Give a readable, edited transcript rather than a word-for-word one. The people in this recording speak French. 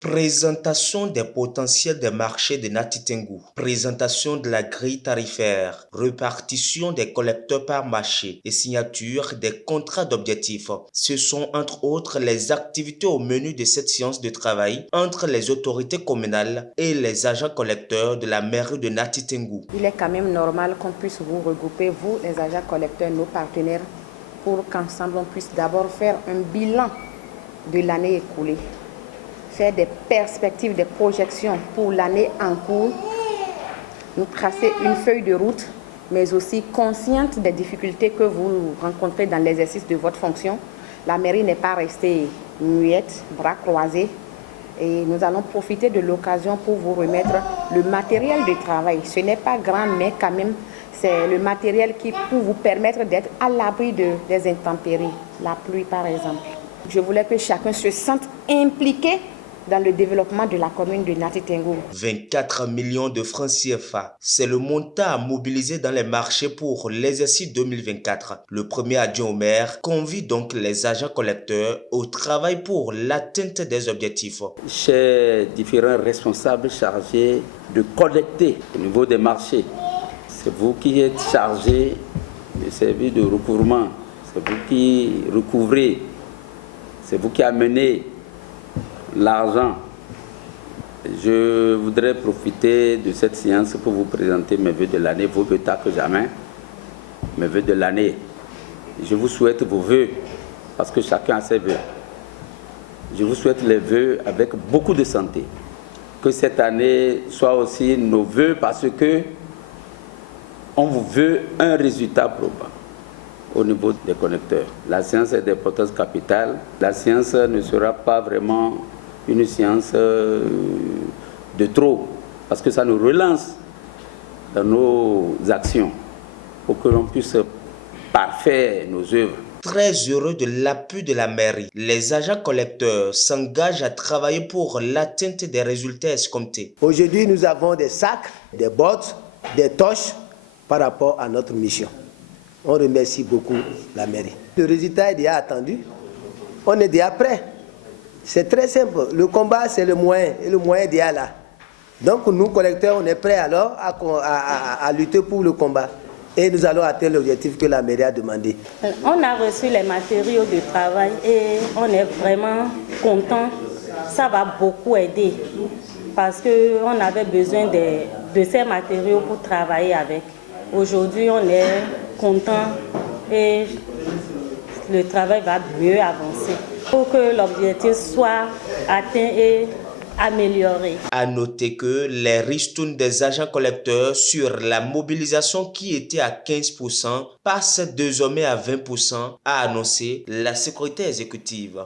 Présentation des potentiels des marchés de Nati Tengou, présentation de la grille tarifaire, répartition des collecteurs par marché et signature des contrats d'objectifs. Ce sont entre autres les activités au menu de cette séance de travail entre les autorités communales et les agents collecteurs de la mairie de Nati Tengou. Il est quand même normal qu'on puisse vous regrouper, vous les agents collecteurs, nos partenaires, pour qu'ensemble on puisse d'abord faire un bilan de l'année écoulée, faire des perspectives, des projections pour l'année en cours, nous tracer une feuille de route, mais aussi consciente des difficultés que vous rencontrez dans l'exercice de votre fonction. La mairie n'est pas restée muette, bras croisés, et nous allons profiter de l'occasion pour vous remettre le matériel de travail. Ce n'est pas grand, mais quand même, c'est le matériel qui peut vous permettre d'être à l'abri des intempéries, la pluie par exemple. Je voulais que chacun se sente impliqué dans le développement de la commune de Nati Tengou. 24 millions de francs CFA, c'est le montant à mobiliser dans les marchés pour l'exercice 2024. Le premier adjoint au maire convie donc les agents collecteurs au travail pour l'atteinte des objectifs. Chez différents responsables chargés de collecter au niveau des marchés, c'est vous qui êtes chargés du service de recouvrement, c'est vous qui recouvrez, c'est vous qui amenez l'argent. Je voudrais profiter de cette séance pour vous présenter mes vœux de l'année, vos vœux tard que jamais, mes vœux de l'année. Je vous souhaite vos vœux, parce que chacun a ses vœux. Je vous souhaite les vœux avec beaucoup de santé. Que cette année soit aussi nos vœux, parce que on vous veut un résultat probant au niveau des connecteurs. La science est d'importance capitale. La science ne sera pas vraiment une science de trop, parce que ça nous relance dans nos actions pour que l'on puisse parfaire nos œuvres. Très heureux de l'appui de la mairie, les agents collecteurs s'engagent à travailler pour l'atteinte des résultats escomptés. Aujourd'hui, nous avons des sacs, des bottes, des torches par rapport à notre mission. On remercie beaucoup la mairie. Le résultat est déjà attendu. On est déjà prêt. C'est très simple. Le combat, c'est le moyen. Et le moyen est déjà là. Donc, nous, collecteurs, on est prêts alors à lutter pour le combat. Et nous allons atteindre l'objectif que la mairie a demandé. On a reçu les matériaux de travail et on est vraiment content. Ça va beaucoup aider parce qu'on avait besoin de ces matériaux pour travailler avec. Aujourd'hui, on est content et le travail va mieux avancer pour que l'objectif soit atteint et amélioré. À noter que les ristournes des agents collecteurs sur la mobilisation qui était à 15% passe désormais à 20%, a annoncé la sécurité exécutive.